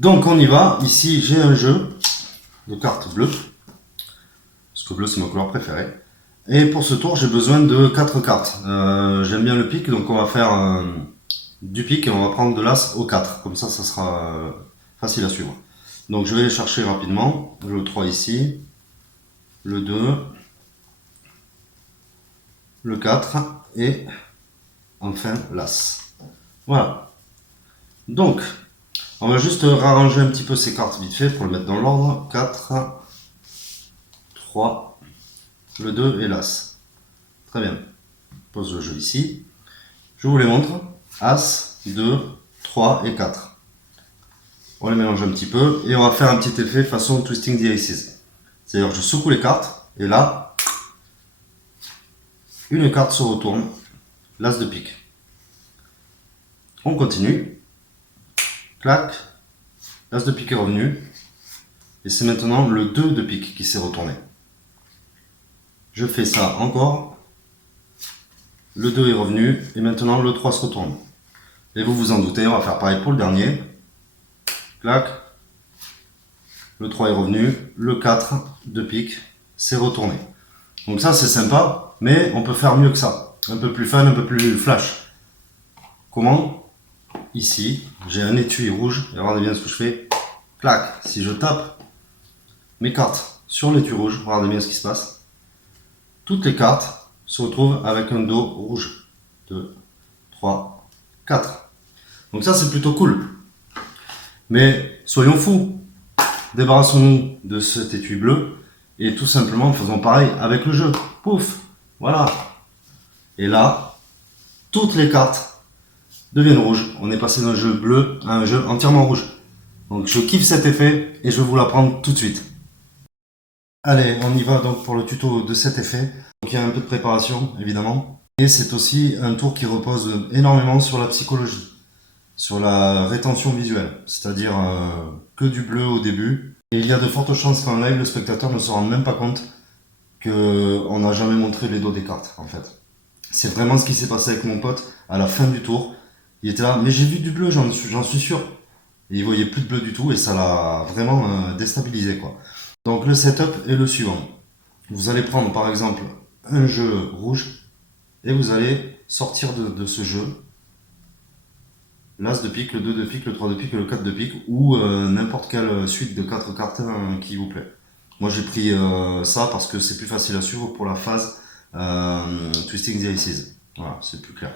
Donc on y va. Ici j'ai un jeu de cartes bleues, parce que bleu c'est ma couleur préférée. Et pour ce tour j'ai besoin de 4 cartes. J'aime bien le pic, donc on va faire du pic et on va prendre de l'as au 4. Comme ça sera facile à suivre. Donc je vais les chercher rapidement. Le 3 ici, le 2, le 4 et enfin l'as. Voilà. Donc on va juste réarranger un petit peu ces cartes vite fait pour le mettre dans l'ordre. 4, 3, le 2 et l'as. Très bien. Je pose le jeu ici. Je vous les montre. As, 2, 3 et 4. On les mélange un petit peu et on va faire un petit effet façon Twisting the Aces. C'est-à-dire je secoue les cartes et là, une carte se retourne, l'as de pique. On continue. Clac. L'as de pique est revenu. Et c'est maintenant le 2 de pique qui s'est retourné. Je fais ça encore. Le 2 est revenu et maintenant le 3 se retourne. Et vous vous en doutez, on va faire pareil pour le dernier. Clac. Le 3 est revenu. Le 4 de pique s'est retourné. Donc ça c'est sympa, mais on peut faire mieux que ça. Un peu plus fun, un peu plus flash. Comment? Ici, j'ai un étui rouge. Et regardez bien ce que je fais. Clac. Si je tape mes cartes sur l'étui rouge, regardez bien ce qui se passe. Toutes les cartes se retrouvent avec un dos rouge. 2, 3, 4. Donc ça c'est plutôt cool. Mais soyons fous. Débarrassons-nous de cet étui bleu et tout simplement faisons pareil avec le jeu. Pouf. Voilà. Et là, toutes les cartes deviennent rouges. On est passé d'un jeu bleu à un jeu entièrement rouge. Donc je kiffe cet effet et je vais vous l'apprendre tout de suite. Allez, on y va donc pour le tuto de cet effet. Donc il y a un peu de préparation évidemment. Et c'est aussi un tour qui repose énormément sur la psychologie, sur la rétention visuelle, c'est-à-dire que du bleu au début. Et il y a de fortes chances qu'en live, le spectateur ne se rende même pas compte qu'on n'a jamais montré les dos des cartes en fait. C'est vraiment ce qui s'est passé avec mon pote à la fin du tour. Il était là, mais j'ai vu du bleu, j'en suis sûr. Et il voyait plus de bleu du tout et ça l'a vraiment déstabilisé quoi. Donc le setup est le suivant. Vous allez prendre par exemple un jeu rouge et vous allez sortir de ce jeu l'as de pique, le 2 de pique, le 3 de pique et le 4 de pique ou n'importe quelle suite de 4 cartes qui vous plaît. Moi j'ai pris ça parce que c'est plus facile à suivre pour la phase Twisting the Aces. Voilà, c'est plus clair.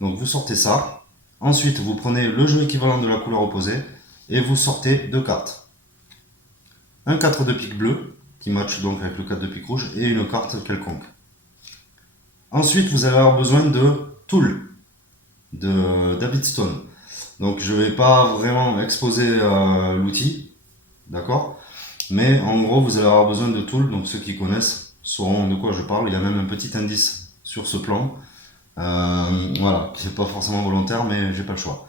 Donc vous sortez ça. Ensuite vous prenez le jeu équivalent de la couleur opposée et vous sortez deux cartes. Un 4 de pique bleu qui match donc avec le 4 de pique rouge et une carte quelconque. Ensuite vous allez avoir besoin de Tool de David Stone. Donc je vais pas vraiment exposer l'outil, d'accord, mais en gros vous allez avoir besoin de Tool, donc ceux qui connaissent sauront de quoi je parle. Il y a même un petit indice sur ce plan, voilà, c'est pas forcément volontaire mais j'ai pas le choix.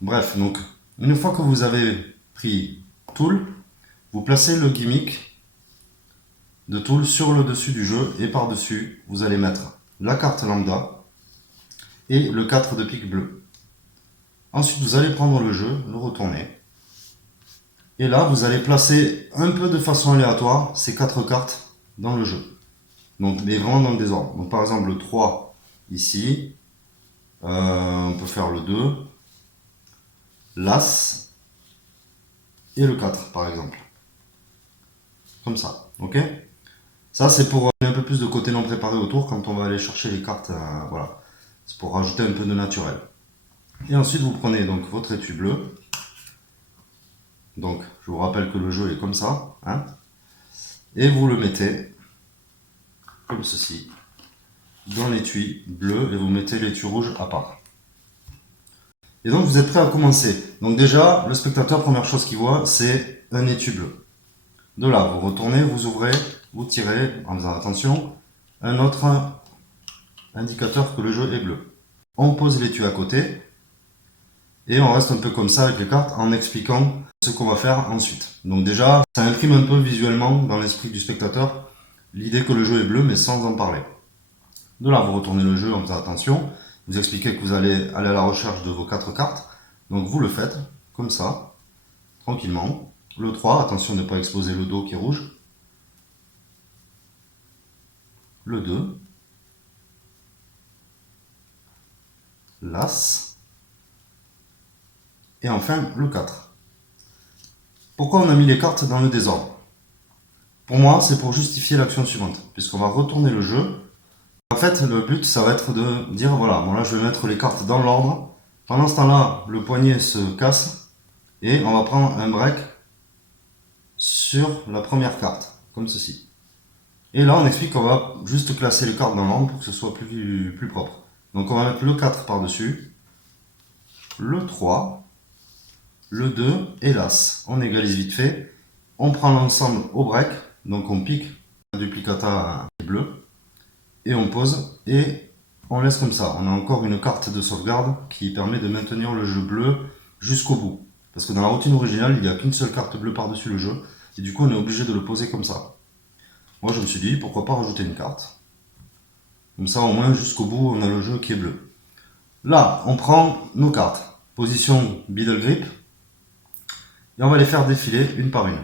Bref, donc une fois que vous avez pris Tool, vous placez le gimmick de Tool sur le dessus du jeu et par dessus vous allez mettre la carte lambda et le 4 de pique bleu. Ensuite, vous allez prendre le jeu, le retourner. Et là, vous allez placer un peu de façon aléatoire ces 4 cartes dans le jeu. Donc, mais vraiment dans le désordre. Donc, par exemple, le 3 ici. On peut faire le 2. L'As. Et le 4, par exemple. Comme ça. Ok? Ça, c'est pour donner un peu plus de côté non préparé autour quand on va aller chercher les cartes. Voilà. C'est pour rajouter un peu de naturel. Et ensuite, vous prenez donc votre étui bleu. Donc, je vous rappelle que le jeu est comme ça. Hein, et vous le mettez comme ceci dans l'étui bleu et vous mettez l'étui rouge à part. Et donc, vous êtes prêt à commencer. Donc déjà, le spectateur, première chose qu'il voit, c'est un étui bleu. De là, vous retournez, vous ouvrez, vous tirez, en faisant attention, un autre indicateur que le jeu est bleu. On pose l'étui à côté. Et on reste un peu comme ça avec les cartes en expliquant ce qu'on va faire ensuite. Donc déjà, ça imprime un peu visuellement dans l'esprit du spectateur l'idée que le jeu est bleu mais sans en parler. De là, vous retournez le jeu en faisant attention. Vous expliquez que vous allez aller à la recherche de vos 4 cartes. Donc vous le faites comme ça. tranquillement. Le 3, attention de ne pas exposer le dos qui est rouge. Le 2. L'As. Et enfin le 4. Pourquoi on a mis les cartes dans le désordre? Pour moi, c'est pour justifier l'action suivante, puisqu'on va retourner le jeu. En fait, le but, ça va être de dire, voilà, bon là, je vais mettre les cartes dans l'ordre. Pendant ce temps-là, le poignet se casse, et on va prendre un break sur la première carte, comme ceci. Et là, on explique qu'on va juste classer les cartes dans l'ordre pour que ce soit plus propre. Donc on va mettre le 4 par-dessus, le 3, le 2 et l'As. On égalise vite fait. On prend l'ensemble au break, donc on pique un duplicata bleu, et on pose, et on laisse comme ça. On a encore une carte de sauvegarde qui permet de maintenir le jeu bleu jusqu'au bout. Parce que dans la routine originale, il n'y a qu'une seule carte bleue par-dessus le jeu, et du coup on est obligé de le poser comme ça. Moi je me suis dit, pourquoi pas rajouter une carte. Comme ça au moins jusqu'au bout on a le jeu qui est bleu. Là, on prend nos cartes. Position middle grip, et on va les faire défiler une par une.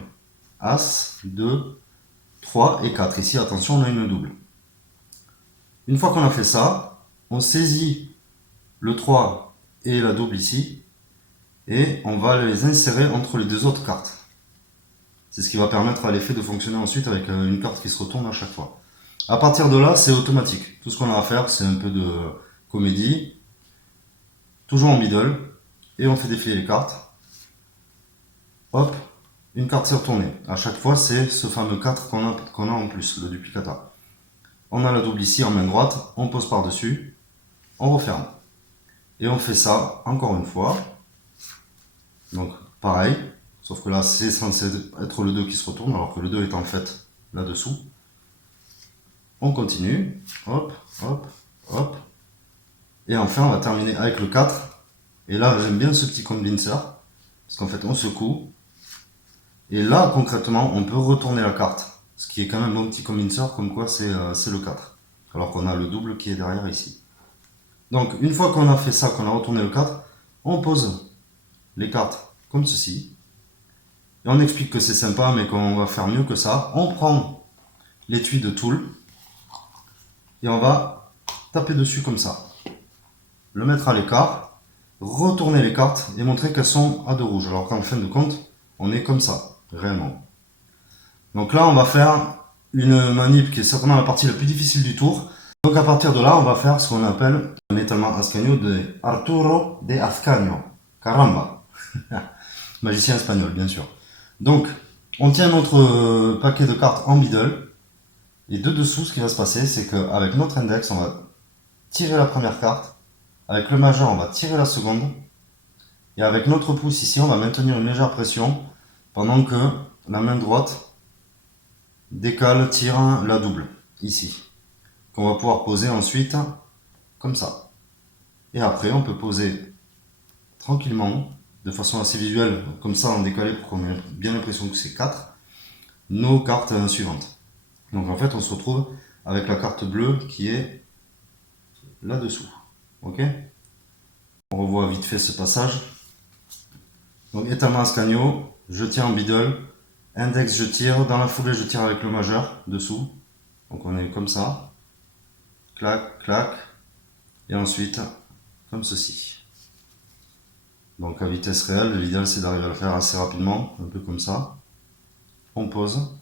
As, 2, 3 et 4. Ici, attention, on a une double. Une fois qu'on a fait ça, on saisit le 3 et la double ici, et on va les insérer entre les deux autres cartes. C'est ce qui va permettre à l'effet de fonctionner ensuite avec une carte qui se retourne à chaque fois. À partir de là, c'est automatique. Tout ce qu'on a à faire, c'est un peu de comédie. Toujours en middle, et on fait défiler les cartes. Hop, une carte s'est retournée. À chaque fois, c'est ce fameux 4 qu'on a en plus, le duplicata. On a la double ici en main droite, on pose par-dessus, on referme. Et on fait ça encore une fois. Donc pareil, sauf que là c'est censé être le 2 qui se retourne, alors que le 2 est en fait là-dessous. On continue, hop, hop, hop. Et enfin on va terminer avec le 4. Et là j'aime bien ce petit convincer, parce qu'en fait on secoue. Et là concrètement on peut retourner la carte. Ce qui est quand même un petit convincer, comme quoi c'est le 4. Alors qu'on a le double qui est derrière ici. Donc une fois qu'on a fait ça, qu'on a retourné le 4, on pose les cartes comme ceci. Et on explique que c'est sympa, mais qu'on va faire mieux que ça. On prend l'étui de Tool et on va taper dessus comme ça. Le mettre à l'écart, retourner les cartes et montrer qu'elles sont à deux rouges. Alors qu'en fin de compte, on est comme ça, réellement. Donc là, on va faire une manip qui est certainement la partie la plus difficile du tour. Donc à partir de là, on va faire ce qu'on appelle un étalement ascanio de Arturo de Ascanio. Caramba. Magicien espagnol, bien sûr. Donc, on tient notre paquet de cartes en middle. Et de dessous, ce qui va se passer, c'est qu'avec notre index, on va tirer la première carte. Avec le majeur, on va tirer la seconde. Et avec notre pouce ici, on va maintenir une légère pression pendant que la main droite décale, tire la double, ici. Qu'on va pouvoir poser ensuite, comme ça. Et après, on peut poser tranquillement, de façon assez visuelle, comme ça en décalé pour qu'on ait bien l'impression que c'est 4, nos cartes suivantes. Donc en fait, on se retrouve avec la carte bleue qui est là-dessous. Ok? On revoit vite fait ce passage. Donc étalement ascanio, je tiens en middle, index je tire, dans la foulée je tire avec le majeur dessous. Donc on est comme ça. Clac, clac. Et ensuite, comme ceci. Donc à vitesse réelle, l'idéal c'est d'arriver à le faire assez rapidement, un peu comme ça. On pose.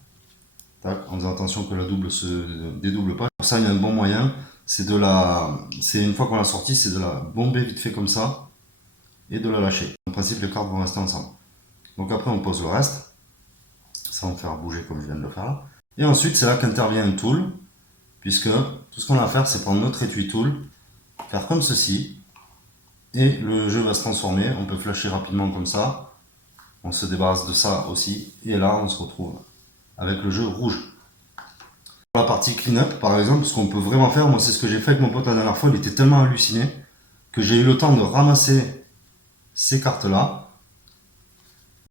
Tac, en faisant attention que la double se dédouble pas. Pour ça, il y a un bon moyen, c'est une fois qu'on l'a sortie, c'est de la bomber vite fait comme ça et de la lâcher. En principe, les cartes vont rester ensemble. Donc après, on pose le reste, sans faire bouger comme je viens de le faire là. Et ensuite, c'est là qu'intervient un tool, puisque tout ce qu'on a à faire, c'est prendre notre étui tool, faire comme ceci, et le jeu va se transformer. On peut flasher rapidement comme ça. On se débarrasse de ça aussi, et là, on se retrouve avec le jeu rouge. Pour la partie clean-up, par exemple, ce qu'on peut vraiment faire, moi c'est ce que j'ai fait avec mon pote la dernière fois, il était tellement halluciné que j'ai eu le temps de ramasser ces cartes-là,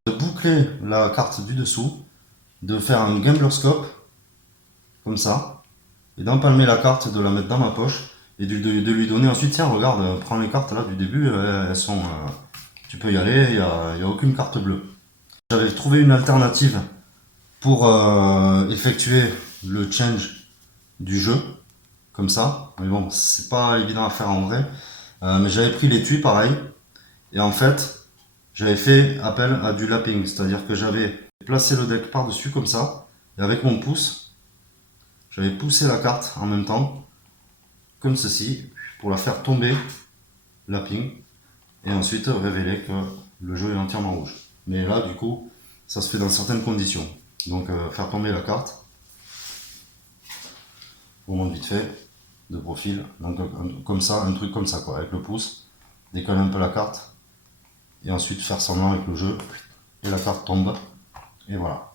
de boucler la carte du dessous, de faire un gambler scope, comme ça, et d'empalmer la carte, de la mettre dans ma poche, et de lui donner ensuite, tiens, regarde, prends les cartes là du début, elles sont, tu peux y aller, il n'y a aucune carte bleue. J'avais trouvé une alternative pour effectuer le change du jeu, comme ça. Mais bon, c'est pas évident à faire en vrai. Mais j'avais pris l'étui pareil. Et en fait, j'avais fait appel à du lapping. C'est-à-dire que j'avais placé le deck par-dessus comme ça. Et avec mon pouce, j'avais poussé la carte en même temps, comme ceci, pour la faire tomber, lapping. Et ensuite révéler que le jeu est entièrement rouge. Mais là, du coup, ça se fait dans certaines conditions. Donc, faire tomber la carte. On monte vite fait, de profil. Donc, comme ça, un truc comme ça, quoi, avec le pouce. Décoller un peu la carte. Et ensuite faire semblant avec le jeu. Et la carte tombe. Et voilà.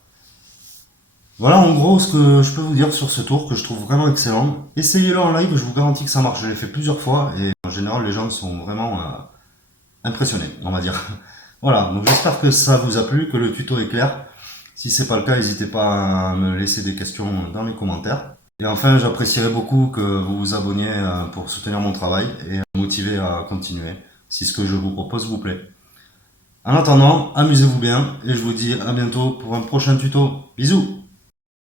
Voilà en gros ce que je peux vous dire sur ce tour que je trouve vraiment excellent. Essayez-le en live, je vous garantis que ça marche. Je l'ai fait plusieurs fois et en général les gens sont vraiment impressionnés, on va dire. Voilà, donc j'espère que ça vous a plu, que le tuto est clair. Si c'est pas le cas, n'hésitez pas à me laisser des questions dans les commentaires. Et enfin, j'apprécierais beaucoup que vous vous abonniez pour soutenir mon travail et me motiver à continuer, si ce que je vous propose vous plaît. En attendant, amusez-vous bien et je vous dis à bientôt pour un prochain tuto. Bisous!